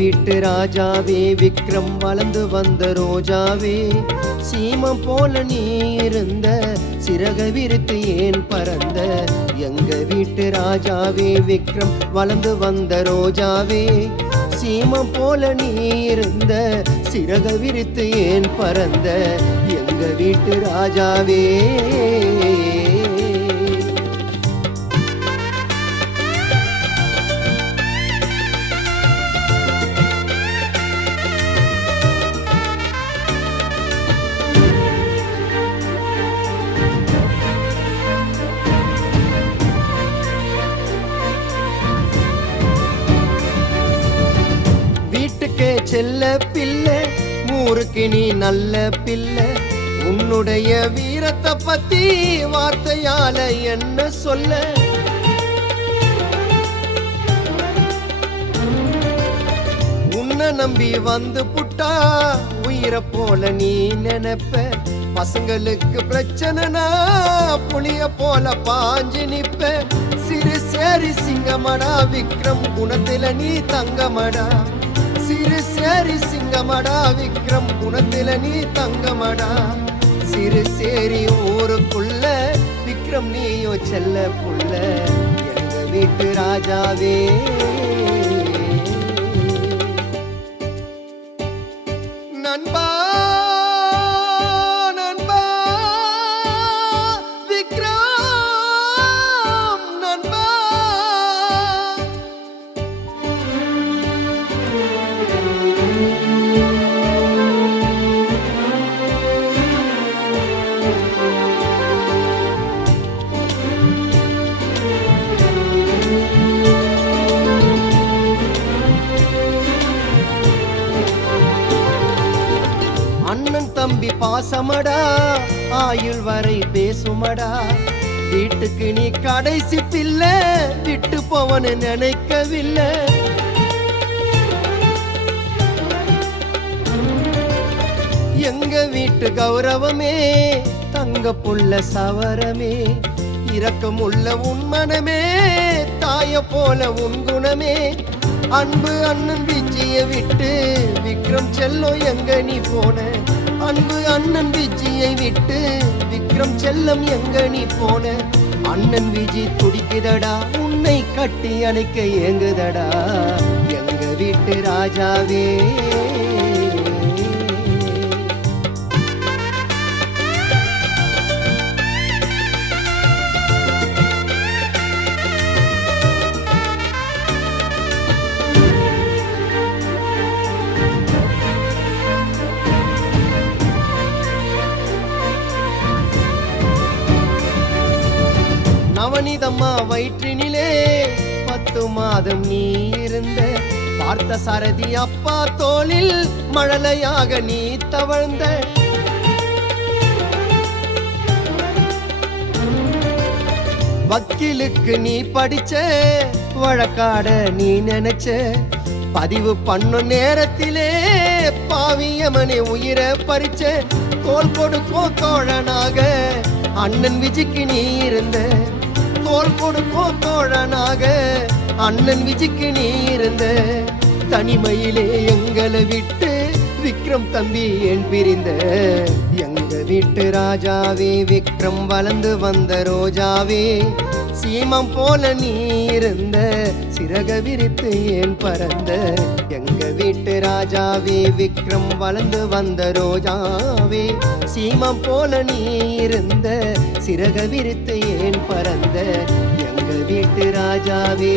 வீட்டு ராஜாவே, விக்ரம் வளர்ந்து வந்த ரோஜாவே, சீமம் போல நீ இருந்த சிறக விரித்து ஏன் பறந்த? எங்க வீட்டு ராஜாவே, விக்ரம் வளர்ந்து வந்த ரோஜாவே, சீமம் போல நீ இருந்த சிறக விரித்து ஏன் பறந்த? எங்க வீட்டு ராஜாவே. வீட்டுக்கே செல்ல பிள்ளை, ஊருக்கு நீ நல்ல பிள்ளை, உன்னுடைய வீரத்தை பத்தி வார்த்தையால என்ன சொல்ல? உன்னை நம்பி வந்து புட்டா உயிரை போல நீ நினைப்ப, பசங்களுக்கு பிரச்சனைனா புளிய போல பாஞ்சு நிப்ப. சிறு சேரி சிங்கமடா விக்ரம், குணத்தில நீ தங்கமடா. சிறு சேரி சிங்கமடா விக்ரம், குணத்தில நீ தங்கமடா. சிறு சேரி ஊருக்குள்ள விக்ரம் நீயோ செல்ல புள்ள, எங்க வீட்டு ராஜாவே. நண்பா நண்பா விக்ரம் நண்பா. அண்ணன் தம்பி பாசமடா, ஆயுள் வரை பேசுமடா. வீட்டுக்கு நீ கடைசி பிள்ளை, விட்டு போவனு நினைக்கவில்லை. எங்க வீட்டு கௌரவமே, தங்க புள்ள சவரமே, இரக்கமுள்ள உன் மனமே, தாய போல உன் குணமே. அன்பு அண்ணன் விஜய விட்டு விக்ரம் செல்லம் எங்க நீ போன? அன்பு அண்ணன் விஜயை விட்டு விக்ரம் செல்லம் எங்க நீ போன? அண்ணன் விஜய் துடிக்குதடா, உன்னை கட்டி அணைக்க ஏங்குதடா, எங்க வீட்டு ராஜாவே. நவனிதம்மா வயிற்றினிலே 10 மாதம் நீ இருந்த, பார்த்த சாரதி அப்பா தோளில் மழலையாக நீ தவழ்ந்த. வக்கீலுக்கு நீ படிச்ச, வழக்காட நீ நினைச்ச, பதிவு பண்ணும் நேரத்திலே பாவியமனே உயிரை பறிச்ச. தோல் கொடுக்கும் தோழனாக அண்ணன் விஜய்க்கு நீ இருந்த, தோல் கொடுக்கும் தோழனாக அண்ணன் விஜய்க்கு நீ இருந்த. தனிமையிலே எங்களை விட்டு விக்ரம் தம்பி ஏன் பிரிந்த? எங்க வீட்டு ராஜாவே, விக்ரம் வளர்ந்து வந்த ரோஜாவே, சீமம் போல நீ இருந்த சிறக விரித்து ஏன் பறந்த? எங்க வீட்டு ராஜாவே, விக்ரம் வளர்ந்து வந்த ரோஜாவே, சீமம் போல நீ இருந்த சிறக விரித்து ஏன் பறந்த? எங்க வீட்டு ராஜாவே.